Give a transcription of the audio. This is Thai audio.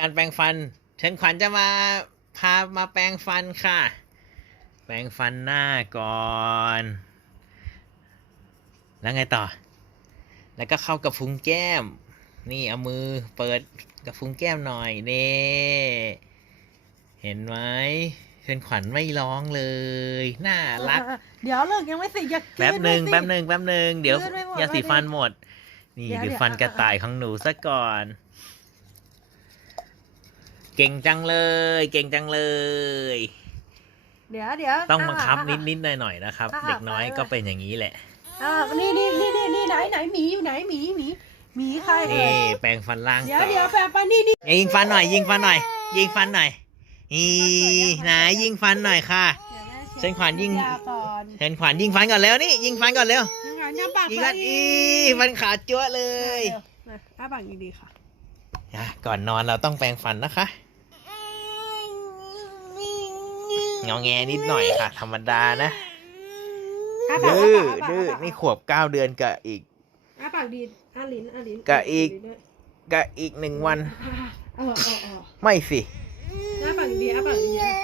การแปรงฟันเชิญขวัญจะมาพามาแปรงฟันค่ะ แปรงฟันหน้าก่อน แล้วไงต่อ แล้วก็เข้ากับพุงแก้ม นี่เอามือเปิดกับพุงแก้มหน่อยเน่เห็นไหมเชิญขวัญไม่ร้องเลย น่ารัก เดี๋ยวเลิกยังไม่สิอย่าแป๊บหนึ่งกรี๊ดแป๊บไม่สิหนึ่งแป๊บหนึ่งเดี๋ยวเลื่อนไม่หมดยาสีแล้วดิฟันหมด นี่เดี๋ยวดูเดี๋ยวฟันกระอะต่ายของหนูซะก่อน เก่งจังเลย เก่งจังเลย เดี๋ยวเดี๋ยวต้องบังคับอะนิดอะนิดหน่อยหน่อยๆนะครับอะเด็กน้อยไปเลยก็เป็นอย่างนี้แหละอ่านี่นี่นี่นี่นี่ไหนไหนหมีอยู่ไหนหมีหมีหมีใครเอ่นี่ยแปรงฟันล่างเดี๋ยวต่อเดี๋ยวแปลไปนี่นี่ยิงฟันหน่อย ยิงฟันหน่อย ยิงฟันหน่อยอีไหนยิงฟันหน่อยค่ะเส้นขวานยิ่งยาก่อนเห็นขวัญยิงฟันก่อนแล้วนี่ยิงฟันก่อนเร็วเส้นขวานยังปากยิงไปกันอีฟันขาดจั๊วะเลยเร็วมาอ้าปากดีๆค่ะอะก่อนนอนเราต้องแปรงฟันนะคะเงาแงนิดหน่อยค่ะ ธรรมดานะอ้าปากดื้ออ้าปากดื้ออ้าปากนี่ขวบเก้าเดือนกับอีกอ้าปากดีอ้าลิ้นอ้าลิ้นกะอีกกับอีกหนึ่งวันอะเออเออเออไม่สิอ้าปากดีๆอ้าปากดีๆ